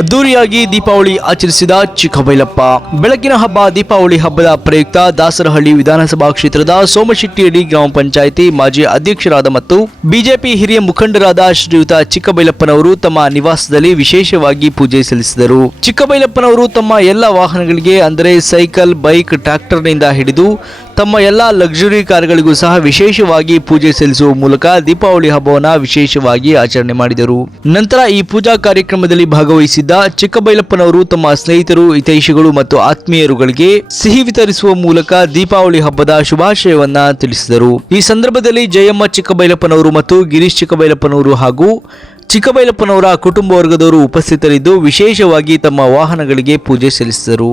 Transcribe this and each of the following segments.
ಅದ್ದೂರಿಯಾಗಿ ದೀಪಾವಳಿ ಆಚರಿಸಿದ ಚಿಕ್ಕಬೈಲಪ್ಪ. ಬೆಳಕಿನ ಹಬ್ಬ, ದೀಪಾವಳಿ ಹಬ್ಬದ ಪ್ರಯುಕ್ತ ದಾಸರಹಳ್ಳಿ ವಿಧಾನಸಭಾ ಕ್ಷೇತ್ರದ ಸೋಮಶೆಟ್ಟಿಹಳ್ಳಿ ಗ್ರಾಮ ಪಂಚಾಯಿತಿ ಮಾಜಿ ಅಧ್ಯಕ್ಷರಾದ ಮತ್ತು ಬಿಜೆಪಿ ಹಿರಿಯ ಮುಖಂಡರಾದ ಶ್ರೀಯುತ ಚಿಕ್ಕಬೈಲಪ್ಪನವರು ತಮ್ಮ ನಿವಾಸದಲ್ಲಿ ವಿಶೇಷವಾಗಿ ಪೂಜೆ ಸಲ್ಲಿಸಿದರು. ಚಿಕ್ಕಬೈಲಪ್ಪನವರು ತಮ್ಮ ಎಲ್ಲ ವಾಹನಗಳಿಗೆ ಅಂದರೆ ಸೈಕಲ್, ಬೈಕ್, ಟ್ರ್ಯಾಕ್ಟರ್ನಿಂದ ಹಿಡಿದು ತಮ್ಮ ಎಲ್ಲ ಲಕ್ಸುರಿ ಕಾರ್ಗಳಿಗೂ ಸಹ ವಿಶೇಷವಾಗಿ ಪೂಜೆ ಸಲ್ಲಿಸುವ ಮೂಲಕ ದೀಪಾವಳಿ ಹಬ್ಬವನ್ನು ವಿಶೇಷವಾಗಿ ಆಚರಣೆ ಮಾಡಿದರು. ನಂತರ ಈ ಪೂಜಾ ಕಾರ್ಯಕ್ರಮದಲ್ಲಿ ಭಾಗವಹಿಸಿದ್ದ ಚಿಕ್ಕಬೈಲಪ್ಪನವರು ತಮ್ಮ ಸ್ನೇಹಿತರು, ಹಿತೈಷಿಗಳು ಮತ್ತು ಆತ್ಮೀಯರುಗಳಿಗೆ ಸಿಹಿ ವಿತರಿಸುವ ಮೂಲಕ ದೀಪಾವಳಿ ಹಬ್ಬದ ಶುಭಾಶಯವನ್ನ ತಿಳಿಸಿದರು. ಈ ಸಂದರ್ಭದಲ್ಲಿ ಜಯಮ್ಮ ಚಿಕ್ಕಬೈಲಪ್ಪನವರು ಮತ್ತು ಗಿರೀಶ್ ಚಿಕ್ಕಬೈಲಪ್ಪನವರು ಹಾಗೂ ಚಿಕ್ಕಬೈಲಪ್ಪನವರ ಕುಟುಂಬ ವರ್ಗದವರು ಉಪಸ್ಥಿತರಿದ್ದು ವಿಶೇಷವಾಗಿ ತಮ್ಮ ವಾಹನಗಳಿಗೆ ಪೂಜೆ ಸಲ್ಲಿಸಿದರು.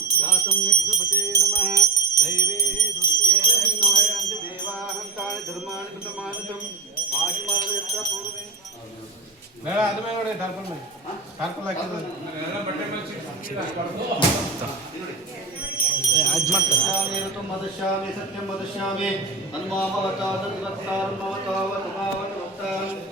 ವಿಘ್ನಾಯ ಜಾತಂ ವಿಘ್ನಪತೆ ನಮಃ ದೈವೇ ದುಶ್ಚೇರನ್ನವೈರಂತ ದೇವಾಹಂತಾನಿ ಧರ್ಮಾಣಿ ಕೃತಮಾನತಂ ಮಾಹಿಮಾನ ಯತ್ರ ಪೂರ್ವೇ ಬೇಡ ಅದು ಬೇಡ ನೋಡಿ ಟಾರ್ಪಲ್ ಮೇಲೆ ಟಾರ್ಪಲ್ ಹಾಕಿದ್ರೆ वदिष्यामि ऋतुं वदिष्यामि सत्यं वदिष्यामि हनुमामवतादवक्तारं ममतावतमावतवक्तारम्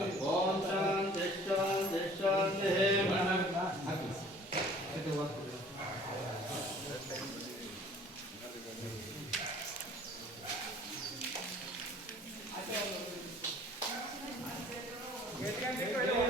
Gracias.